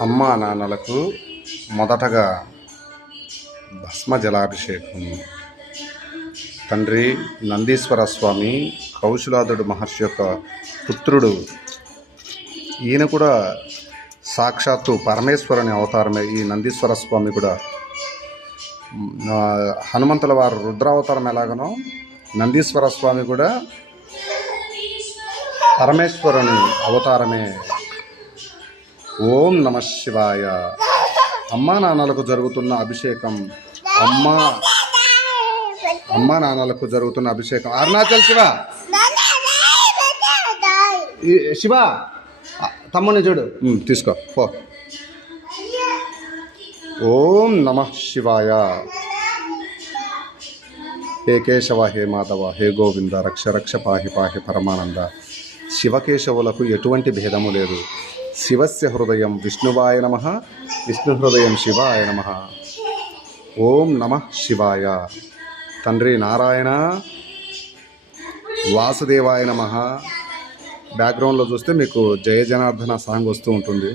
అమ్మా నాన్నలకు మొదటగా భస్మ జలాభిషేకం. తండ్రి నందీశ్వర స్వామి కౌశలాదుడు మహర్షి యొక్క పుత్రుడు. ఈయన కూడా సాక్షాత్తు పరమేశ్వరుని అవతారమే. ఈ నందీశ్వర స్వామి కూడా హనుమంతుల వారు రుద్రావతారం ఎలాగనో నందీశ్వర స్వామి కూడా పరమేశ్వరుని అవతారమే. ఓం నమ శివాయ. అమ్మా నాన్నలకు జరుగుతున్న అభిషేకం. అమ్మా నాన్నలకు జరుగుతున్న అభిషేకం. అరుణాచల్ శివ శివ తమ్ముని చూడు, తీసుకో పో. ఓం నమ శివాయ. హే కేశవ, హే మాధవ, హే గోవింద, రక్ష రక్ష పాహి పాహి పరమానంద. శివకేశవులకు ఎటువంటి భేదము లేదు. శివస్య హృదయం విష్ణువాయ నమ, విష్ణు హృదయం శివాయ నమ. ఓం నమ శివాయ. తండ్రి నారాయణ, వాసుదేవాయ నమ. బ్యాక్గ్రౌండ్లో చూస్తే మీకు జయ జనార్దన సాంగ్ వస్తూ ఉంటుంది.